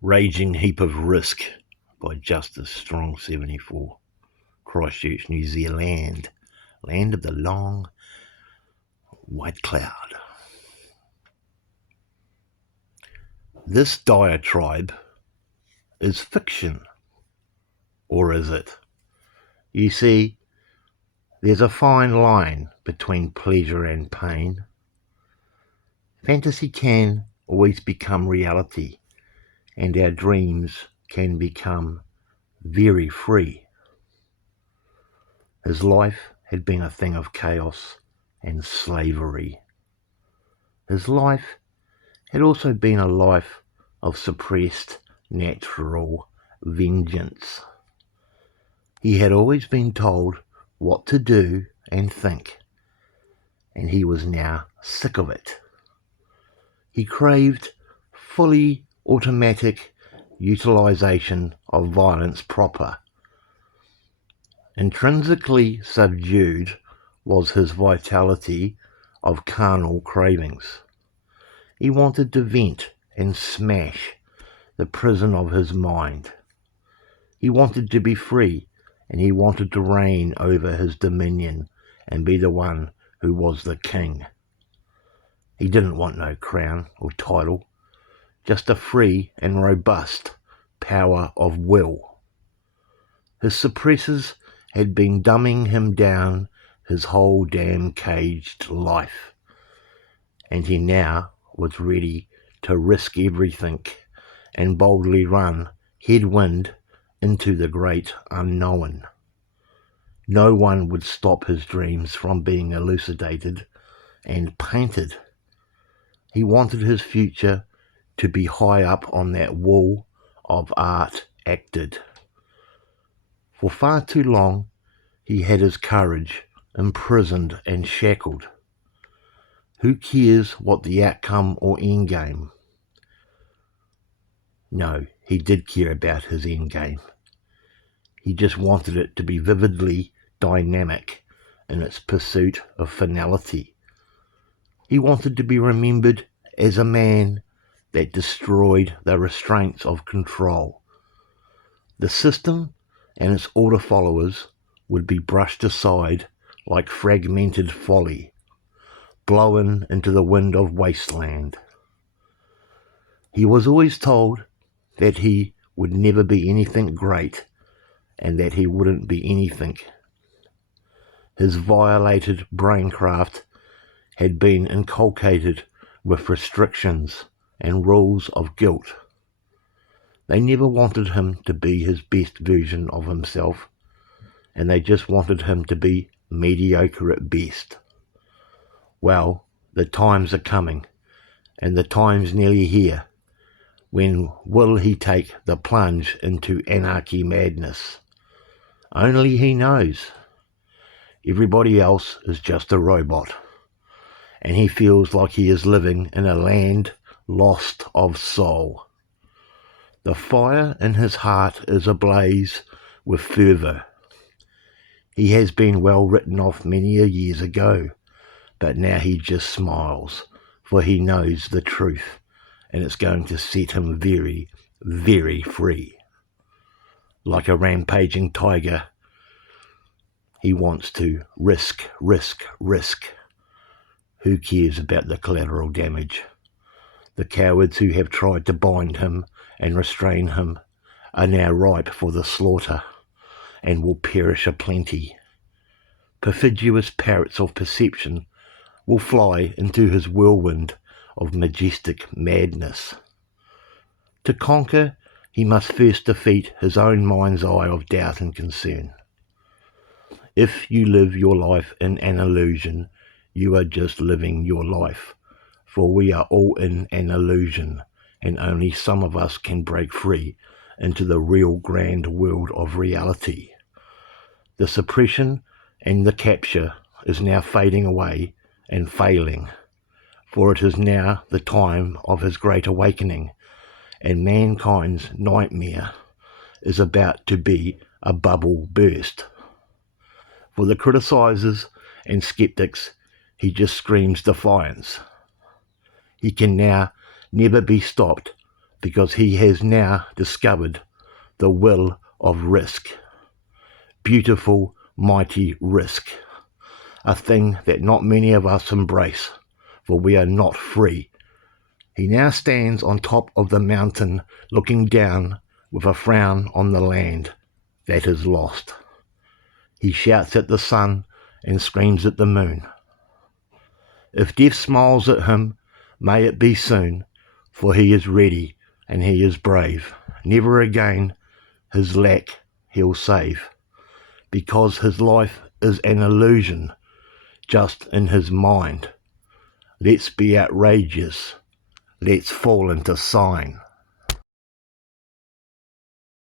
Raging Heap of Risk by Justice Strong 74, Christchurch, New Zealand, land of the long white cloud. This diatribe is fiction, or is it? You see, there's a fine line between pleasure and pain. Fantasy can always become reality, and our dreams can become very free. His life had been a thing of chaos and slavery. His life had also been a life of suppressed natural vengeance. He had always been told what to do and think, and he was now sick of it. He craved fully automatic utilization of violence proper. Intrinsically subdued was his vitality of carnal cravings. He wanted to vent and smash the prison of his mind. He wanted to be free, and he wanted to reign over his dominion and be the one who was the king. He didn't want no crown or title, just a free and robust power of will. His suppressors had been dumbing him down his whole damn caged life, and he now was ready to risk everything and boldly run headwind into the great unknown. No one would stop his dreams from being elucidated and painted. He wanted his future to be high up on that wall of art acted. For far too long he had his courage imprisoned and shackled. Who cares what the outcome or endgame? No, he did care about his endgame. He just wanted it to be vividly dynamic in its pursuit of finality. He wanted to be remembered as a man that destroyed the restraints of control. The system and its order followers would be brushed aside like fragmented folly, blown into the wind of wasteland. He was always told that he would never be anything great and that he wouldn't be anything. His violated braincraft had been inculcated with restrictions and rules of guilt. They never wanted him to be his best version of himself, and they just wanted him to be mediocre at best. Well, the times are coming, and the time's nearly here. When will he take the plunge into anarchy madness? Only he knows. Everybody else is just a robot, and he feels like he is living in a land lost of soul. The fire in his heart is ablaze with fervour. He has been well written off many a years ago, but now he just smiles, for he knows the truth, and it's going to set him very, very free. Like a rampaging tiger, he wants to risk. Who cares about the collateral damage? The cowards who have tried to bind him and restrain him are now ripe for the slaughter, and will perish aplenty. Perfidious parrots of perception will fly into his whirlwind of majestic madness. To conquer, he must first defeat his own mind's eye of doubt and concern. If you live your life in an illusion, you are just living your life, for we are all in an illusion, and only some of us can break free into the real grand world of reality. The suppression and the capture is now fading away and failing, for it is now the time of his great awakening, and mankind's nightmare is about to be a bubble burst. For the criticizers and skeptics, he just screams defiance. He can now never be stopped because he has now discovered the will of risk. Beautiful, mighty risk. A thing that not many of us embrace, for we are not free. He now stands on top of the mountain, looking down with a frown on the land that is lost. He shouts at the sun and screams at the moon. If death smiles at him, may it be soon, for he is ready and he is brave. Never again his lack he'll save, because his life is an illusion just in his mind. Let's be outrageous. Let's fall into sign.